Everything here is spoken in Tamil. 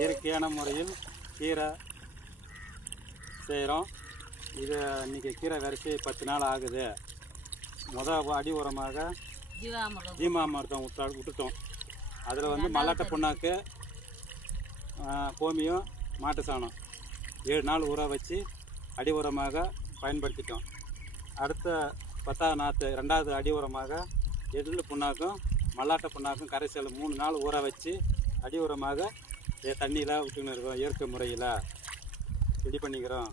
இயற்கையான முறையில் கீரை செய்கிறோம். இது இன்றைக்கி கீரை விரைச்சி 10 நாள் ஆகுது. அடி உரமாக ஜீவாமிர்தம் விட்டுட்டோம். அதில் வந்து மல்லாட்டை புண்ணாக்கு, கோமியம், மாட்டு சாணம் 7 நாள் ஊற வச்சு அடி உரமாக பயன்படுத்திட்டோம். அடுத்த 10ஆவது நாற்று 2வது அடி உரமாக எள்ளு புண்ணாக்கும் மல்லாட்டை புண்ணாக்கும் கரைசல் 3 நாள் ஊற வச்சு அடி உரமாக தண்ணியில் விட்டுன்னு இருக்கோம். இயற்கை முறையில் ரெடி பண்ணிக்கிறோம்.